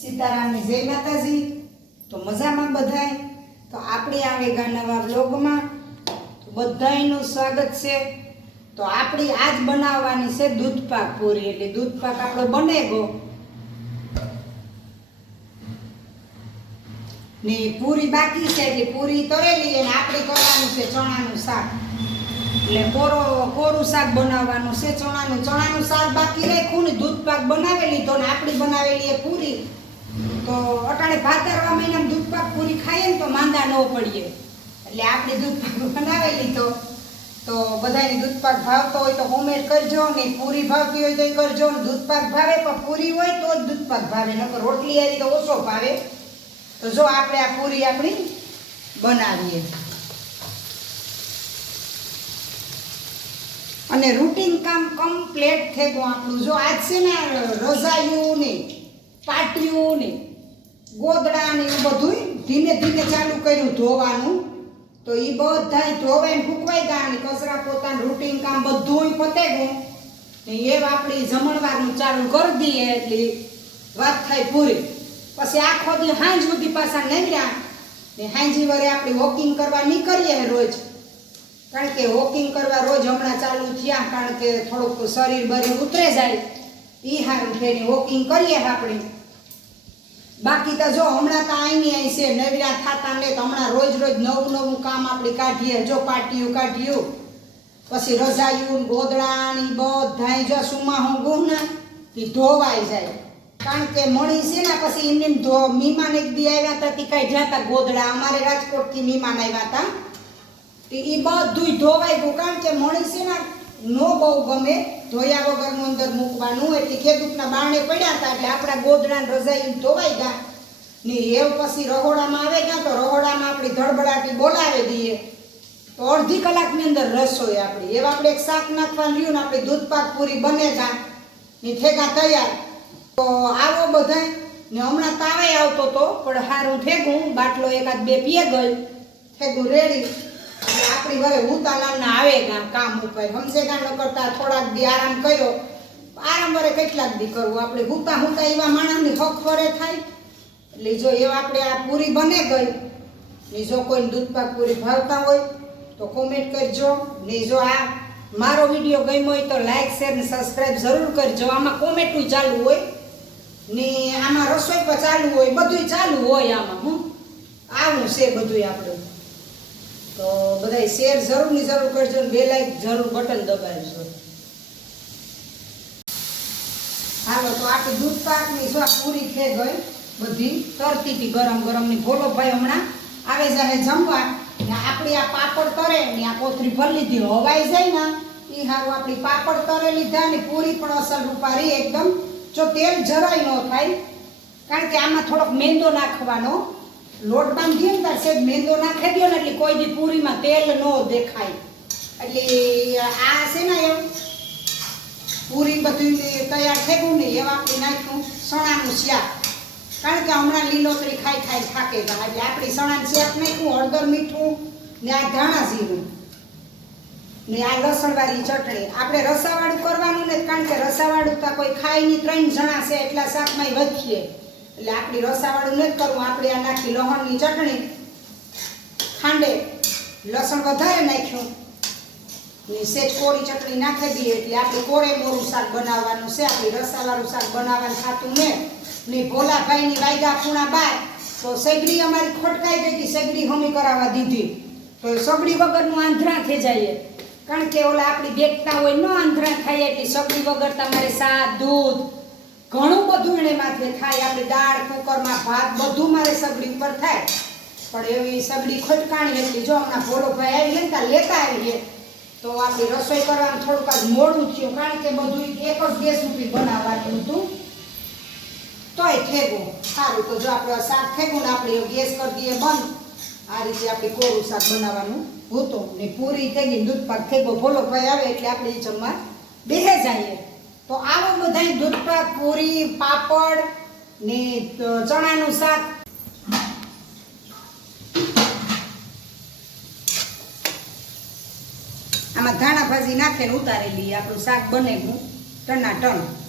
સીતારામની જય માતાજી. તો મજામાં બધાય? તો આપણે આ વેગા નવા બ્લોગમાં બધાયનું સ્વાગત છે. તો આપણી આજ બનાવવાની છે દૂધપાક પૂરી. એટલે દૂધપાક આપણો બને ગો ને પૂરી બાકી છે એટલે પૂરી તળેલી અને આપણે કરવાનું છે ચણાનું શાક. એટલે કોરો કોરું શાક બનાવવાનું છે ચણાનું. ચણાનું શાક બાકી રાખ્યું ને દૂધ પાક બનાવેલી. તો ને આપણી બનાવેલી એ પૂરી. તો અટાણે ભાદરવા મહિનામાં દૂધ પાક પૂરી ખાઈએ ને તો માંદા ન પડીએ. એટલે આપણે દૂધ પાક બનાવેલી તો તો બધાને દૂધ પાક ભાવતો હોય તો હોમેડ કરજો ને પૂરી ભાવતી હોય તો કરજો ને દૂધ પાક ભાવે, પણ પૂરી હોય તો જ દૂધ પાક ભાવે, નકર રોટલી આવી તો ઓછો ભાવે. તો જો આપણે આ પૂરી આપણી બનાવીએ. અને રૂટીન કામ કમ્પ્લેટ થઈ ગયું આપણું. જો આજ છે ને રજાયું ને પાટિયું ને ગોદડા ને એવું બધું ધીમે ધીમે ચાલુ કર્યું ધોવાનું. તો એ બધા ધોવાઈને ફૂકવાઈ ગયા અને કચરા પોતાનું રૂટીન કામ બધું પતે ગયું ને એ આપણી જમણવારનું ચાલુ કરી દઈએ એટલે વાત થાય પૂરી. પછી આખો દી હાંજ સુધી પાછા નીકળ્યા ને હાંજી વરે આપણે વોકિંગ કરવા નીકળીએ રોજ. કારણ કે વોકિંગ કરવા રોજ હમણાં ચાલુ થયા, કારણ કે થોડુંક શરીર બરી ઉતરે જાય. એ સારું થઈને વોકિંગ કરીએ આપણે. બાકી તો જો હમણાં તો અહીંની અહીં છે, નવીરા થતા લે તો હમણાં રોજ રોજ નવું નવું કામ આપણે કાઢીએ, જો પાટિયું કાઢ્યું, પછી રજાયું ગોદડાની બધાય જો સુમા હું ગુહના તે ધોવાઈ જાય. કારણ કે મણી છે ને, પછી એમને ધો, મીમાન એક દી આવ્યા હતા, તે કાંઈ જતા ગોદડા, અમારે રાજકોટથી મીમાન આવ્યા હતા એ બધું ધોવાઈ ગયું, કારણ કે મણી છે ને નો બહુ ગમે, ધોયા વગરનું અંદર મૂકવાનું, એટલે ખેડૂતના બારણે પડ્યા હતા એટલે આપણા ગોદડાને રજાઈ ધોવાઈ ગયા. ને એ પછી રહોડામાં આવે ગયા તો રહોડામાં આપણી ધડબડાટી બોલાવી દઈએ. તો અડધી કલાકની અંદર રસોઈ આપણી. એવા આપણે એક શાક નાખવાનું રહ્યું ને આપણી દૂધ પૂરી બને ગા ને ઠેકા તૈયાર. તો આવો બધા ને હમણાં તાવે આવતો તો, પણ સારું ઠેકું બાટલો એકાદ બે પીએ ગઈ. ઠેકું રેડી. એટલે આપણી ઘરે ઉતાલાના આવે કામ ઉપર. હમસે ગા ન કરતા થોડાક દી આરામ કર્યો. આરામ વરે કેટલાક દી કરવું આપણે હુતા હુતા એવા માણસની હક ફરે થાય. એટલે જો એવા આપણે આ પૂરી બને ગઈ, ને જો કોઈ દૂધપાક પૂરી ભાવતા હોય, તો કોમેન્ટ કરજો. ને જો આ મારો વીડિયો ગમ્યો હોય તો લાઈક શેર ને સબસ્ક્રાઈબ જરૂર કરજો. આમાં કોમેન્ટું ચાલુ હોય. ને આમાં રસોઈ પણ ચાલુ હોય. બધું ચાલુ હોય આમાં, હું. આવું છે બધું આપણું. તો બધાય શેર જરૂરની જરૂર કરજો બે લાઈક જરૂર બટન દબાવજો. હાલો, તો આટલું દૂધ પાકની આ પૂરી થઈ ગઈ. બધી તરતી હતી ગરમ ગરમની. ભોલો ભાઈ હમણાં આવે જાહે જમવા. ને આપણી આ પાપડ તરે ને આ કોથરી ભરી લીધી. હવાઈ જાય ને એ સારું આપણી પાપડ તરે લીધા ને પૂરી પણ અસર રૂપારી એકદમ. જો તેલ જરાય ન થાય, કારણ કે આમાં થોડોક મેંદો નાખવાનો લોટ બાંધીએ ને ત્યારે સેજ મેંદો નાખી દો ને એટલે કોઈ દી પૂરીમાં તેલ ન દેખાય. એટલે આ છે ને એમ, પૂરી બધું તૈયાર થઈ ગયું ને એવા આપણે નાખ્યું, સણાનું શાક. કારણ કે હમણાં લીલોતરી ખાઈ ખાઈ થાકે એટલે આપણી સણાનું શાક નાખ્યું, હળદર મીઠું ને આ ધાણા જીરું. ને આ લસણવાળી ચટણી. આપણે રસાવાળું કરવાનું ને કારણ કે રસાવાળું તો કોઈ ખાઈ નહીં, ત્રણ જણા છે એટલા શાકમાં વધીએ. એટલે આપણી રસાવાળું નથી કરવું આપણે આ નાખી લહણની ચટણી. ખાંડે લસણ વધારે નાખ્યું. ને સેજ કોરી ચટણી નાખી દઈએ. એટલે આપણે કોરે મોરું શાક બનાવવાનું છે. આપણે રસાવાળું શાક બનાવવાનું ખાતું ને. ને ભોલાભાઈની વાયગા ખૂણા બાર. તો સગડી અમારી ખોટકાઈ ગઈ હતી. સગડી હમી કરાવવા દીધી. તો સગડી વગરનું આંધ્રા થઈ જાય. કારણ કે ઓલા આપણી બેગતા હોય ન આંધ્રા થાય એટલે સગડી વગર તમારે સાત દૂધ ઘણું બધું એને માથે થાય, આપણે દાળ, કુકરમાં ભાત, બધું મારે સગડી ઉપર થાય. પણ એવી સગડી ખટકાણી એટલી જો હમણાં ભોળો ભાઈ આવી ગયા ને લેતા આવીએ તો આપણી રસોઈ કરવાનું થોડુંક આજ મોડું થયું, કારણ કે બધું એક જ ગેસ ઉપર બનાવવાનું હતું. તોય થેગું. સારું, તો જો આપણે શાક થેગું ને આપણે ગેસ કરી દઈએ બંધ. આ રીતે આપણે કોરું શાક બનાવવાનું હતું. ને પૂરી થઈ ગઈ દૂધ પાક થઈ ગયો ભોલો ભાઈ આવે એટલે આપણે એ જમવા બેસે જઈએ. તો આવો બધા દૂધપાક, પૂરી, પાપડ ને ચણાનું શાક. આમાં ધાણા ભાજી નાખીને ઉતારેલી આપણું શાક બને ટના ટન.